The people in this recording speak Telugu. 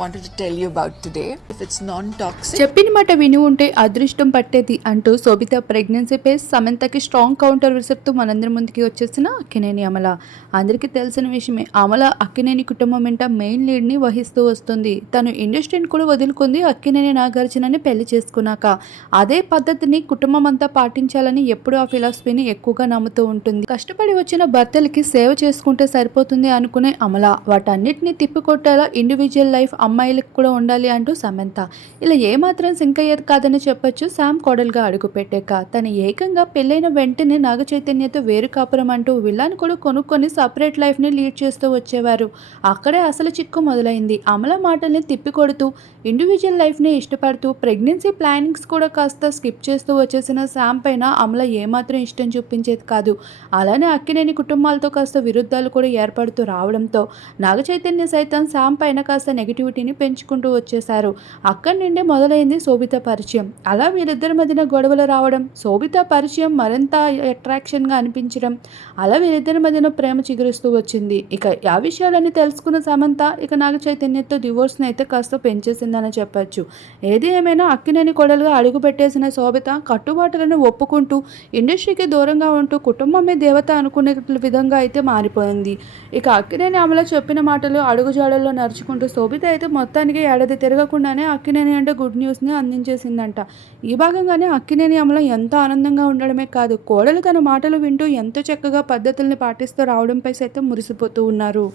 wanted to tell you about today. If it's non-toxic, చెప్పిన మాట విని ఉంటే అదృష్టం పట్టేది అంటూ శోభిత పేస్ సమంతకి స్ట్రాంగ్ కౌంటర్ విసురుతూ మనందరి ముందుకి వచ్చేసిన అక్కినేని అమల. అందరికీ తెలిసిన విషయమే అమల అక్కినేని కుటుంబం వెంట మెయిన్ లీడ్ని వహిస్తూ వస్తుంది. తను ఇండస్ట్రీని కూడా వదులుకుంది అక్కినేని నాగార్జునని పెళ్ళి చేసుకున్నాక. అదే పద్ధతిని కుటుంబం అంతా పాటించాలని ఎప్పుడూ ఆ ఫిలాసఫీని ఎక్కువగా నమ్ముతూ ఉంటుంది. కష్టపడి వచ్చిన భర్తలకి సేవ చేసుకుంటే సరిపోతుంది అనుకునే అమల. వాటన్నిటిని తిప్పికొట్టేలా ఇండివిజువల్ లైఫ్ అమ్మాయిలకు కూడా ఉండాలి అంటూ సమంత. ఇలా ఏమాత్రం సింక్ అయ్యేది కాదని చెప్పొచ్చు. శామ్ కోడలుగా అడుగుపెట్టాక తను ఏకంగా పెళ్ళైన వెంటనే నాగ చైతన్యతో వేరు కాపురం అంటూ విల్లాను కూడా కొనుక్కొని సపరేట్ లైఫ్ని లీడ్ చేస్తూ వచ్చేవారు. అక్కడే అసలు చిక్కు మొదలైంది. అమల మాటల్ని తిప్పికొడుతూ ఇండివిజువల్ లైఫ్ని ఇష్టపడుతూ ప్రెగ్నెన్సీ ప్లానింగ్స్ కూడా కాస్త స్కిప్ చేస్తూ వచ్చేసిన శామ్ పైన అమల ఏమాత్రం ఇష్టం చూపించేది కాదు. అలానే అక్కినేని కుటుంబాలతో కాస్త విరుద్ధాలు కూడా ఏర్పడుతూ రావడంతో నాగ చైతన్య సైతం శామ్ పైన కాస్త పోటీని పెంచుకుంటూ వచ్చేశారు. అక్కడి నుండి మొదలైంది శోభిత పరిచయం. అలా వీరిద్దరి మధ్యన గొడవలు రావడం శోభిత పరిచయం మరింత అట్రాక్షన్గా అనిపించడం అలా వీరిద్దరి మధ్యన ప్రేమ చిగురుస్తూ వచ్చింది. ఇక ఆ విషయాలన్నీ తెలుసుకున్న సమంత ఇక నాగ చైతన్యతో డివోర్స్ని అయితే కాస్త పెంచేసిందని చెప్పచ్చు. ఏది ఏమైనా అక్కినేని కొడలుగా అడుగు పెట్టేసిన శోభిత కట్టుబాటులను ఒప్పుకుంటూ ఇండస్ట్రీకి దూరంగా ఉంటూ కుటుంబమే దేవత అనుకునే విధంగా అయితే మారిపోయింది. ఇక అక్కినేని అమల చెప్పిన మాటలు అడుగుజాడల్లో నడుచుకుంటూ శోభిత అయితే అయితే మొత్తానికి ఏడాది తిరగకుండానే అక్కినేని అంటే గుడ్ న్యూస్ని అందించేసిందంట. ఈ భాగంగానే అక్కినేని అమలం ఎంత ఆనందంగా ఉండడమే కాదు కోడలు తన మాటలు వింటూ ఎంతో చక్కగా పద్ధతుల్ని పాటిస్తూ రావడంపై సైతం మురిసిపోతూ ఉన్నారు.